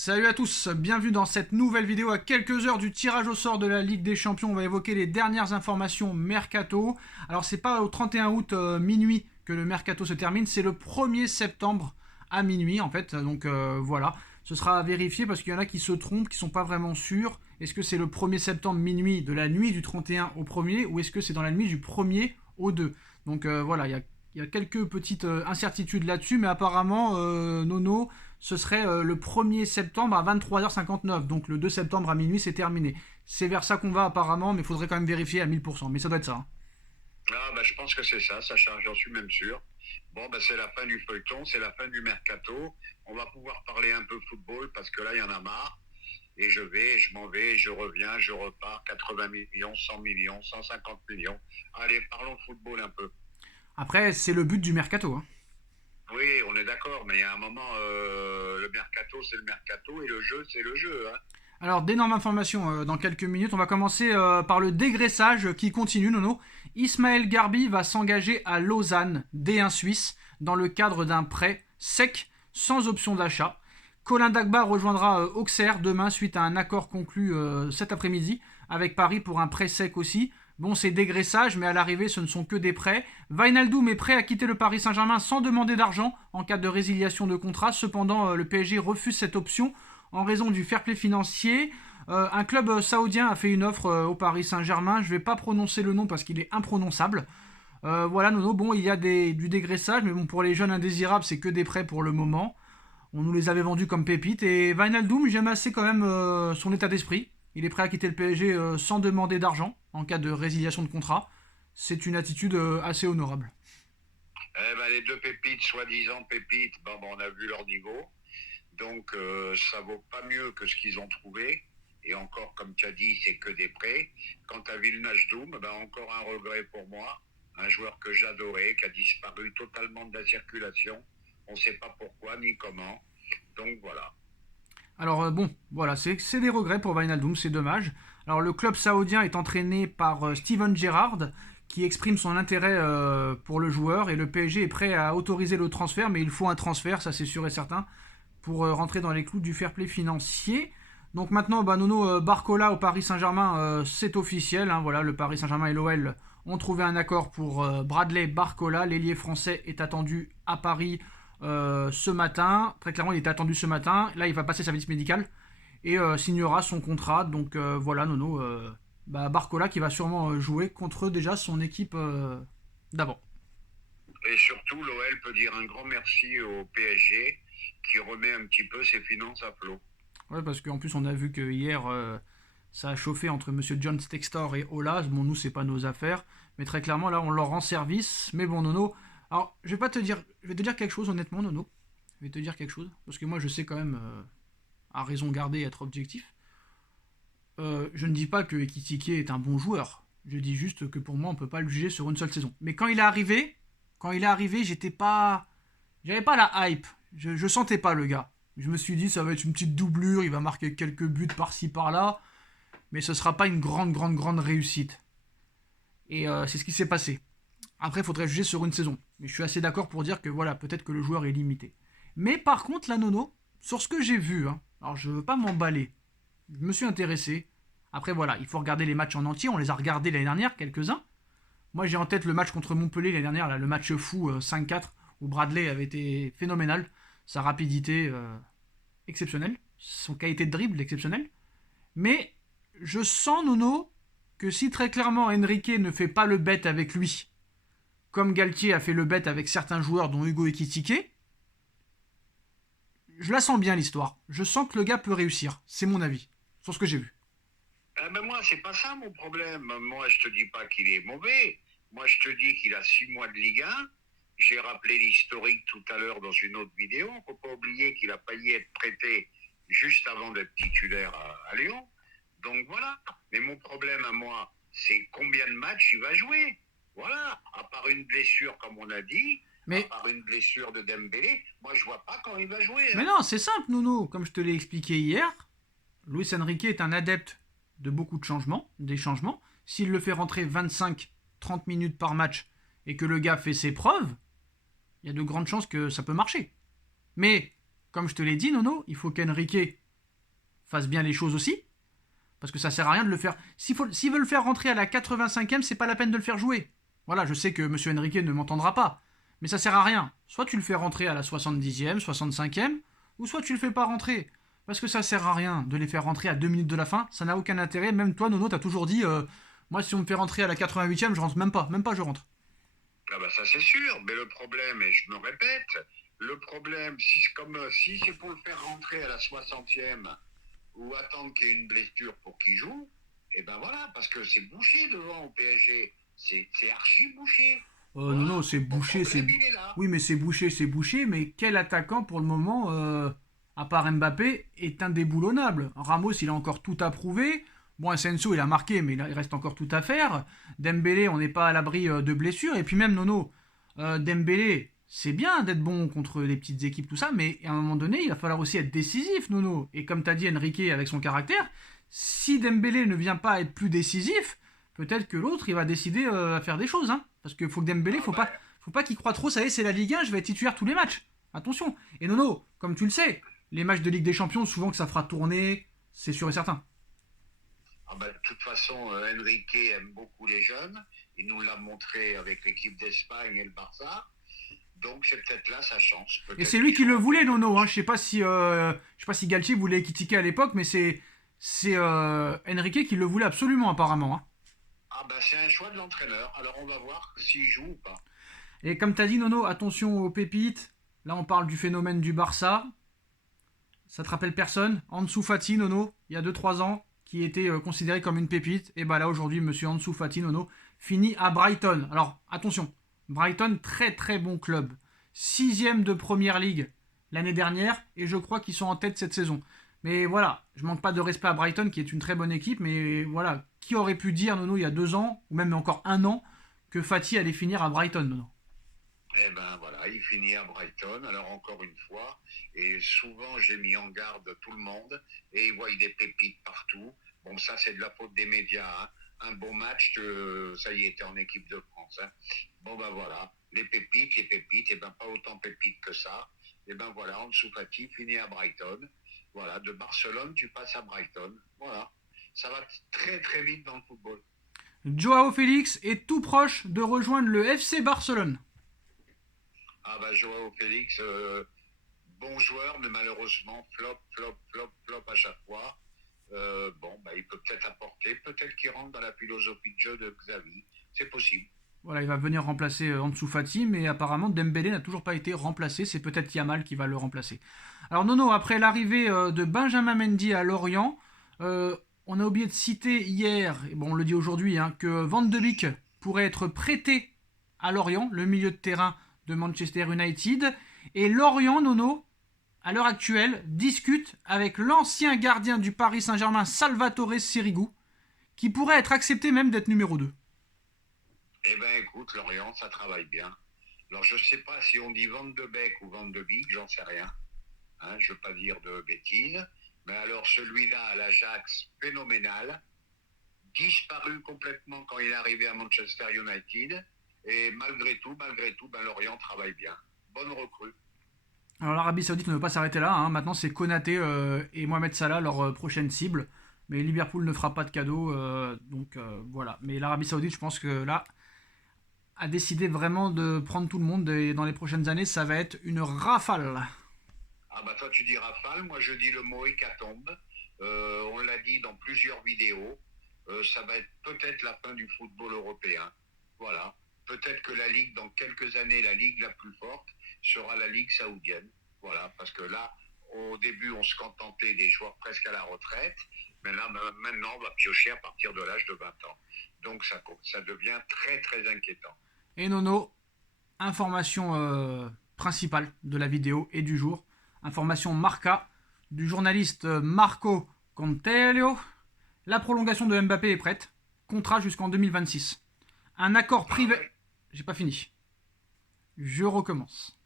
Salut à tous, bienvenue dans cette nouvelle vidéo à quelques heures du tirage au sort de la Ligue des Champions. On va évoquer les dernières informations Mercato. Alors c'est pas au 31 août minuit que le Mercato se termine, c'est le 1er septembre à minuit en fait. Donc voilà, ce sera à vérifier parce qu'il y en a qui se trompent, qui sont pas vraiment sûrs. Est-ce que c'est le 1er septembre minuit de la nuit du 31 au 1er ou est-ce que c'est dans la nuit du 1er au 2? Donc voilà, il y a quelques petites incertitudes là-dessus, mais apparemment, Nono, ce serait le 1er septembre à 23h59. Donc le 2 septembre à minuit, c'est terminé. C'est vers ça qu'on va apparemment, mais il faudrait quand même vérifier à 1000%. Mais ça doit être ça. Hein. Ah bah je pense que c'est ça, j'en suis même sûr. Bon bah c'est la fin du feuilleton, c'est la fin du mercato. On va pouvoir parler un peu football parce que là il y en a marre. Et je m'en vais, je reviens, je repars, 80 millions, 100 millions, 150 millions. Allez, parlons football un peu. Après, c'est le but du mercato. Hein. Oui, on est d'accord, mais il y a un moment, le mercato c'est le mercato et le jeu c'est le jeu. Hein. Alors, d'énormes informations dans quelques minutes. On va commencer par le dégraissage qui continue, Nono. Ismaël Garbi va s'engager à Lausanne, D1 Suisse, dans le cadre d'un prêt sec, sans option d'achat. Colin Dagba rejoindra Auxerre demain suite à un accord conclu cet après-midi avec Paris pour un prêt sec aussi. Bon, c'est dégraissage, mais à l'arrivée, ce ne sont que des prêts. Wijnaldum est prêt à quitter le Paris Saint-Germain sans demander d'argent en cas de résiliation de contrat. Cependant, le PSG refuse cette option en raison du fair play financier. Un club saoudien a fait une offre au Paris Saint-Germain. Je ne vais pas prononcer le nom parce qu'il est imprononçable. Voilà, Nono. Bon, il y a du dégraissage, mais bon, pour les jeunes indésirables, c'est que des prêts pour le moment. On nous les avait vendus comme pépites. Et Wijnaldum, j'aime assez quand même son état d'esprit. Il est prêt à quitter le PSG sans demander d'argent en cas de résiliation de contrat. C'est une attitude assez honorable. Eh ben, les deux pépites, soi-disant pépites, bon, on a vu leur niveau. Donc ça vaut pas mieux que ce qu'ils ont trouvé. Et encore, comme tu as dit, c'est que des prêts. Quant à Villeneuve-Doum, ben, encore un regret pour moi. Un joueur que j'adorais, qui a disparu totalement de la circulation. On ne sait pas pourquoi ni comment. Donc voilà. Alors bon, voilà, c'est des regrets pour Wijnaldum, c'est dommage. Alors le club saoudien est entraîné par Steven Gerrard, qui exprime son intérêt pour le joueur, et le PSG est prêt à autoriser le transfert, mais il faut un transfert, ça c'est sûr et certain, pour rentrer dans les clous du fair play financier. Donc maintenant, Nono Barcola au Paris Saint-Germain, c'est officiel. Hein, voilà, le Paris Saint-Germain et l'OL ont trouvé un accord pour Bradley Barcola. L'ailier français est attendu à Paris ce matin. Très clairement, il est attendu ce matin. Là, il va passer sa visite médicale et signera son contrat. Donc voilà, Nono, Barcola qui va sûrement jouer contre déjà son équipe d'avant. Et surtout, l'OL peut dire un grand merci au PSG qui remet un petit peu ses finances à flot. Ouais, parce qu'en plus, on a vu que hier, ça a chauffé entre Monsieur John Textor et Olas. Bon, nous, c'est pas nos affaires. Mais très clairement, là, on leur rend service. Mais bon, Nono. Alors, je vais pas te dire. Je vais te dire quelque chose, honnêtement, Nono. Je vais te dire quelque chose. Parce que moi, je sais quand même, à raison garder, être objectif. Je ne dis pas que Ekitike est un bon joueur. Je dis juste que pour moi, on peut pas le juger sur une seule saison. Mais quand il est arrivé, j'étais pas. J'avais pas la hype. Je sentais pas le gars. Je me suis dit, ça va être une petite doublure, il va marquer quelques buts par-ci par-là, mais ce sera pas une grande réussite. Et c'est ce qui s'est passé. Après, il faudrait juger sur une saison. Mais je suis assez d'accord pour dire que voilà, peut-être que le joueur est limité. Mais par contre, la Nono, sur ce que j'ai vu, hein, alors je veux pas m'emballer, je me suis intéressé. Après, voilà, il faut regarder les matchs en entier. On les a regardés l'année dernière, quelques-uns. Moi, j'ai en tête le match contre Montpellier l'année dernière, là, le match fou 5-4, où Bradley avait été phénoménal. Sa rapidité exceptionnelle, son qualité de dribble exceptionnelle. Mais je sens, Nono, que si très clairement Enrique ne fait pas le bet avec lui, comme Galtier a fait le bet avec certains joueurs dont Hugo Ekitike, je la sens bien l'histoire. Je sens que le gars peut réussir. C'est mon avis, sur ce que j'ai vu. Eh ben moi, c'est pas ça mon problème. Moi, je te dis pas qu'il est mauvais. Moi, je te dis qu'il a 6 mois de Ligue 1. J'ai rappelé l'historique tout à l'heure dans une autre vidéo. Il ne faut pas oublier qu'il a failli être prêté juste avant d'être titulaire à Lyon. Donc voilà. Mais mon problème à moi, c'est combien de matchs il va jouer. Voilà. À part une blessure, comme on a dit, à Mais, part une blessure de Dembélé, moi, je vois pas quand il va jouer. mais Hein. non, c'est simple, Nono. Comme je te l'ai expliqué hier, Luis Enrique est un adepte de beaucoup de changements, des changements. S'il le fait rentrer 25-30 minutes par match et que le gars fait ses preuves, il y a de grandes chances que ça peut marcher. Mais, comme je te l'ai dit, Nono, il faut qu'Enrique fasse bien les choses aussi. Parce que ça sert à rien de le faire. S'ils veulent le faire rentrer à la 85e, c'est pas la peine de le faire jouer. Voilà, je sais que M. Henrique ne m'entendra pas. Mais ça sert à rien. Soit tu le fais rentrer à la 70e, 65e, ou soit tu le fais pas rentrer. Parce que ça sert à rien de les faire rentrer à 2 minutes de la fin. Ça n'a aucun intérêt. Même toi, Nono, t'as toujours dit moi, si on me fait rentrer à la 88e, je rentre même pas. Même pas, je rentre. Ah bah ça c'est sûr, mais le problème, et je me répète, le problème, si c'est pour le faire rentrer à la 60e ou attendre qu'il y ait une blessure pour qu'il joue, et ben voilà, parce que c'est bouché devant au PSG. C'est archi bouché. Voilà, Non, c'est bouché, c'est. Il est là. Oui, mais c'est bouché, mais quel attaquant pour le moment, à part Mbappé, est indéboulonnable. Ramos, il a encore tout à prouver. Bon, Asensio, il a marqué, mais il reste encore tout à faire. Dembélé, on n'est pas à l'abri de blessures. Et puis même, Nono, Dembélé, c'est bien d'être bon contre les petites équipes, tout ça, mais à un moment donné, il va falloir aussi être décisif, Nono. Et comme tu as dit, Enrique, avec son caractère, si Dembélé ne vient pas être plus décisif, peut-être que l'autre, il va décider à faire des choses. Hein. Parce qu'il faut que Dembélé, faut pas qu'il croie trop, ça y est, c'est la Ligue 1, je vais être titulaire tous les matchs. Attention. Et Nono, comme tu le sais, les matchs de Ligue des Champions, souvent que ça fera tourner, c'est sûr et certain. Ah ben, de toute façon, Enrique aime beaucoup les jeunes. Il nous l'a montré avec l'équipe d'Espagne et le Barça. Donc c'est peut-être là sa chance. Et c'est lui qui le voulait, Nono. Hein. Je sais pas si Galtier voulait critiquer à l'époque, mais c'est Enrique qui le voulait absolument apparemment. Hein. Ah ben c'est un choix de l'entraîneur. Alors on va voir s'il joue ou pas. Et comme tu as dit, Nono, attention aux pépites. Là, on parle du phénomène du Barça. Ça te rappelle personne? Ansu Fati, Nono, il y a 2-3 ans, qui était considéré comme une pépite. Et bah là, aujourd'hui, monsieur Ansu Fati, Nono, finit à Brighton. Alors, attention, Brighton, très très bon club. 6e de Première Ligue l'année dernière, et je crois qu'ils sont en tête cette saison. Mais voilà, je manque pas de respect à Brighton, qui est une très bonne équipe, mais voilà, qui aurait pu dire, Nono, il y a 2 ans, ou même encore 1 an, que Fati allait finir à Brighton, Nono? Eh ben voilà, il finit à Brighton, alors encore une fois, et souvent j'ai mis en garde tout le monde, et ils voient des pépites partout. Bon, ça c'est de la faute des médias, hein. Un bon match, ça y est, était en équipe de France. Hein. Bon ben voilà, les pépites, et ben pas autant pépites que ça. Et ben voilà, Ansu Fati finit à Brighton. Voilà, de Barcelone, tu passes à Brighton. Voilà, ça va très très vite dans le football. Joao Félix est tout proche de rejoindre le FC Barcelone. Ah bah Joao Félix, bon joueur, mais malheureusement flop à chaque fois. Bon, bah il peut peut-être apporter, peut-être qu'il rentre dans la philosophie de jeu de Xavi, c'est possible. Voilà, il va venir remplacer Ansu Fati, mais apparemment Dembélé n'a toujours pas été remplacé. C'est peut-être Yamal qui va le remplacer. Alors Nono, après l'arrivée de Benjamin Mendy à Lorient, on a oublié de citer hier, et bon on le dit aujourd'hui, hein, que Van de Beek pourrait être prêté à Lorient, le milieu de terrain de Manchester United. Et Lorient, Nono, à l'heure actuelle, discute avec l'ancien gardien du Paris Saint-Germain, Salvatore Sirigu, qui pourrait être accepté même d'être numéro 2. Eh ben écoute, Lorient, ça travaille bien. Alors je sais pas si on dit Van de Beek ou Van de Beek, j'en sais rien. Hein, je veux pas dire de bêtises. Mais alors celui-là à l'Ajax, phénoménal. Disparu complètement quand il est arrivé à Manchester United. Et malgré tout, ben Lorient travaille bien. Bonne recrue. Alors l'Arabie Saoudite ne veut pas s'arrêter là. Hein. Maintenant, c'est Konaté et Mohamed Salah leur prochaine cible. Mais Liverpool ne fera pas de cadeau. Donc voilà. Mais l'Arabie Saoudite, je pense que là, a décidé vraiment de prendre tout le monde. Et dans les prochaines années, ça va être une rafale. Ah bah toi tu dis rafale, moi je dis le mot hécatombe. On l'a dit dans plusieurs vidéos. Ça va être peut-être la fin du football européen. Voilà. Peut-être que la Ligue, dans quelques années, la Ligue la plus forte sera la Ligue saoudienne. Voilà, parce que là, au début, on se contentait des joueurs presque à la retraite. Mais là, maintenant, on va piocher à partir de l'âge de 20 ans. Donc ça devient très, très inquiétant. Et Nono, information principale de la vidéo et du jour. Information Marca du journaliste Marco Contelio. La prolongation de Mbappé est prête. Contrat jusqu'en 2026. Un accord privé... J'ai pas fini. Je recommence.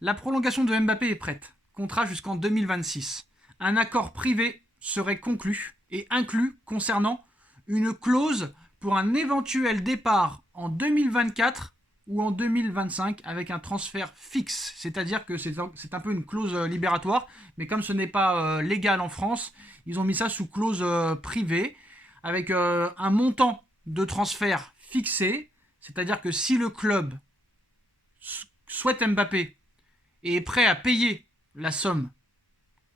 La prolongation de Mbappé est prête. Contrat jusqu'en 2026. Un accord privé serait conclu et inclus concernant une clause pour un éventuel départ en 2024 ou en 2025 avec un transfert fixe. C'est-à-dire que c'est un peu une clause libératoire, mais comme ce n'est pas légal en France, ils ont mis ça sous clause privée, avec un montant de transfert fixé. C'est-à-dire que si le club souhaite Mbappé et est prêt à payer la somme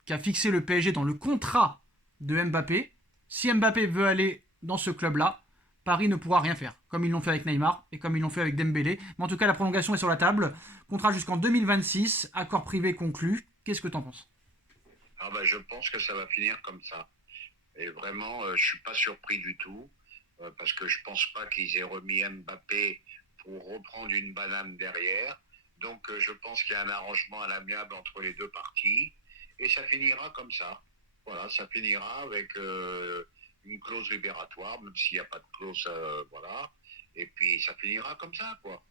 qu'a fixé le PSG dans le contrat de Mbappé, si Mbappé veut aller dans ce club-là, Paris ne pourra rien faire, comme ils l'ont fait avec Neymar et comme ils l'ont fait avec Dembélé. Mais en tout cas, la prolongation est sur la table. Contrat jusqu'en 2026, accord privé conclu. Qu'est-ce que t'en penses? Ah bah, je pense que ça va finir comme ça. Et vraiment, je suis pas surpris du tout, parce que je pense pas qu'ils aient remis Mbappé pour reprendre une banane derrière. Donc je pense qu'il y a un arrangement à l'amiable entre les deux parties. Et ça finira comme ça. Voilà, ça finira avec une clause libératoire, même s'il n'y a pas de clause, voilà. Et puis ça finira comme ça, quoi.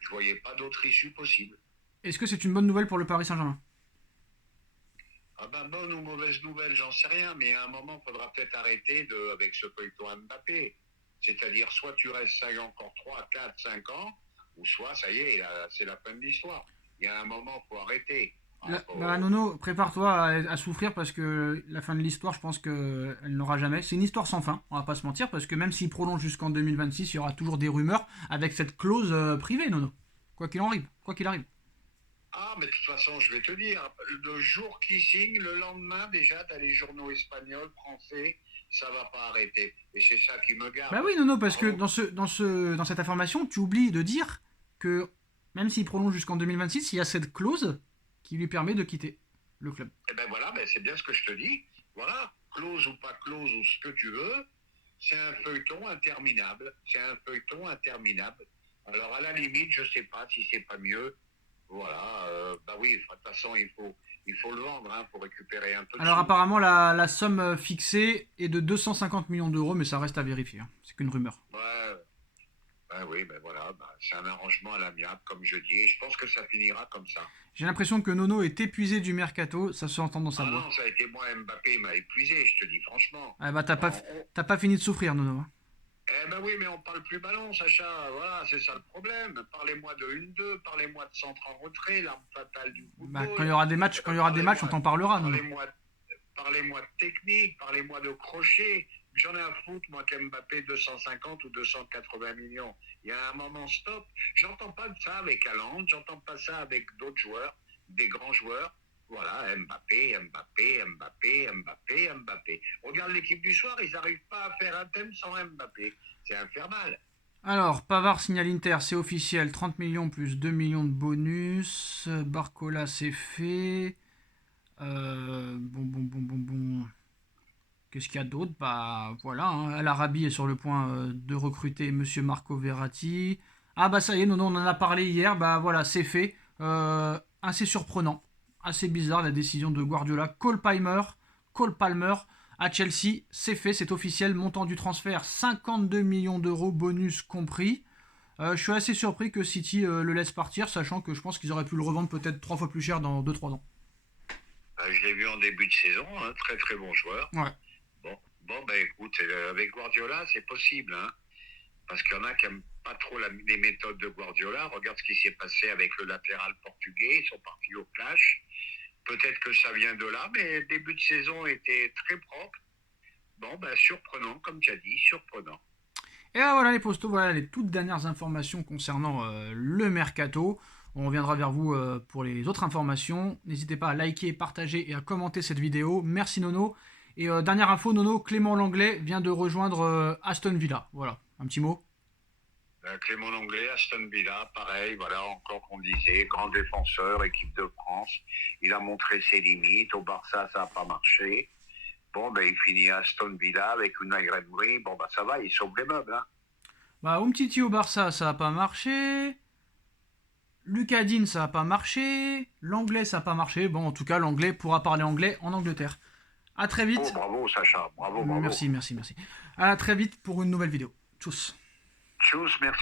Je voyais pas d'autre issue possible. Est-ce que c'est une bonne nouvelle pour le Paris Saint-Germain? Ah ben, bonne ou mauvaise nouvelle, j'en sais rien, mais à un moment, il faudra peut-être arrêter avec ce feuilleton Mbappé. C'est-à-dire, soit tu restes encore 3, 4, 5 ans, ou soit, ça y est, là, c'est la fin de l'histoire. Il y a un moment, il faut arrêter. Nono, prépare-toi à souffrir parce que la fin de l'histoire, je pense qu'elle n'aura jamais. C'est une histoire sans fin, on va pas se mentir, parce que même s'il prolonge jusqu'en 2026, il y aura toujours des rumeurs avec cette clause privée, Nono. Quoi qu'il en arrive, quoi qu'il arrive. Ah, mais de toute façon, je vais te dire, le jour qu'il signe, le lendemain, déjà, tu as les journaux espagnols, français, ça va pas arrêter. Et c'est ça qui me garde. Bah oui, Nono, parce que dans cette information, tu oublies de dire que même s'il prolonge jusqu'en 2026, il y a cette clause qui lui permet de quitter le club. Eh ben voilà, ben c'est bien ce que je te dis. Voilà, clause ou pas clause ou ce que tu veux, c'est un feuilleton interminable. C'est un feuilleton interminable. Alors à la limite, je sais pas si c'est pas mieux. Voilà, bah oui, de toute façon, il faut le vendre, hein, pour récupérer un peu de Alors sous. apparemment, la somme fixée est de 250 millions d'euros, mais ça reste à vérifier. Hein. C'est qu'une rumeur. Ouais, ben oui, ben voilà, ben c'est un arrangement à l'amiable, comme je dis, et je pense que ça finira comme ça. J'ai l'impression que Nono est épuisé du mercato, ça se entend dans sa Ah voix. non, ça a été moi, Mbappé m'a épuisé, je te dis franchement. Ah bah On- t'as pas fini de souffrir, Nono. Hein. Eh ben oui, mais on parle plus ballon, Sacha. Voilà, c'est ça le problème. Parlez-moi de 1-2, parlez-moi de centre en retrait, l'arme fatale du Bah, football. quand il y aura des matchs, on t'en parlera, Nono. Parlez-moi de technique, parlez-moi de crochet. J'en ai à foutre, moi, qu'Mbappé 250 ou 280 millions. Il y a un moment, stop. J'entends pas ça avec Haaland, j'entends pas ça avec d'autres joueurs, des grands joueurs. Voilà, Mbappé, Mbappé, Mbappé, Mbappé, Mbappé. Regarde l'équipe du soir, ils n'arrivent pas à faire un thème sans Mbappé. C'est infernal. Alors, Pavard signe à l'Inter, c'est officiel. 30 millions plus 2 millions de bonus. Barcola, c'est fait. Bon. Qu'est-ce qu'il y a d'autre? Bah voilà, hein. L'Arabie est sur le point de recruter Monsieur Marco Verratti. Ah bah ça y est, non, on en a parlé hier. Bah voilà, c'est fait. Assez surprenant, assez bizarre la décision de Guardiola. Cole Palmer à Chelsea, c'est fait, c'est officiel. Montant du transfert 52 millions d'euros, bonus compris. Je suis assez surpris que City le laisse partir, sachant que je pense qu'ils auraient pu le revendre peut-être 3 fois plus cher dans 2-3 ans. Je l'ai vu en début de saison, hein, très très bon joueur. Ouais. Bon, ben écoute, avec Guardiola, c'est possible, hein, parce qu'il y en a qui n'aiment pas trop les méthodes de Guardiola. Regarde ce qui s'est passé avec le latéral portugais, ils sont partis au clash. Peut-être que ça vient de là, mais le début de saison était très propre. Bon, ben surprenant, comme tu as dit, surprenant. Et là, voilà les postos, voilà les toutes dernières informations concernant le mercato. On reviendra vers vous pour les autres informations. N'hésitez pas à liker, partager et à commenter cette vidéo. Merci Nono. Et dernière info, Nono, Clément Langlais vient de rejoindre Aston Villa. Voilà, un petit mot. Clément Langlais, Aston Villa, pareil, voilà, encore qu'on disait, grand défenseur, équipe de France. Il a montré ses limites. Au Barça, ça n'a pas marché. Bon, ben il finit à Aston Villa avec une Emery. Bon, ben ça va, il sauve les meubles, hein. Bah, Umtiti au Barça, ça n'a pas marché. Lucas Digne, ça n'a pas marché. L'anglais, ça n'a pas marché. Bon, en tout cas, l'anglais pourra parler anglais en Angleterre. À très vite. Oh, bravo, Sacha, bravo. Merci. À très vite pour une nouvelle vidéo. Tchuss. Tchuss, merci.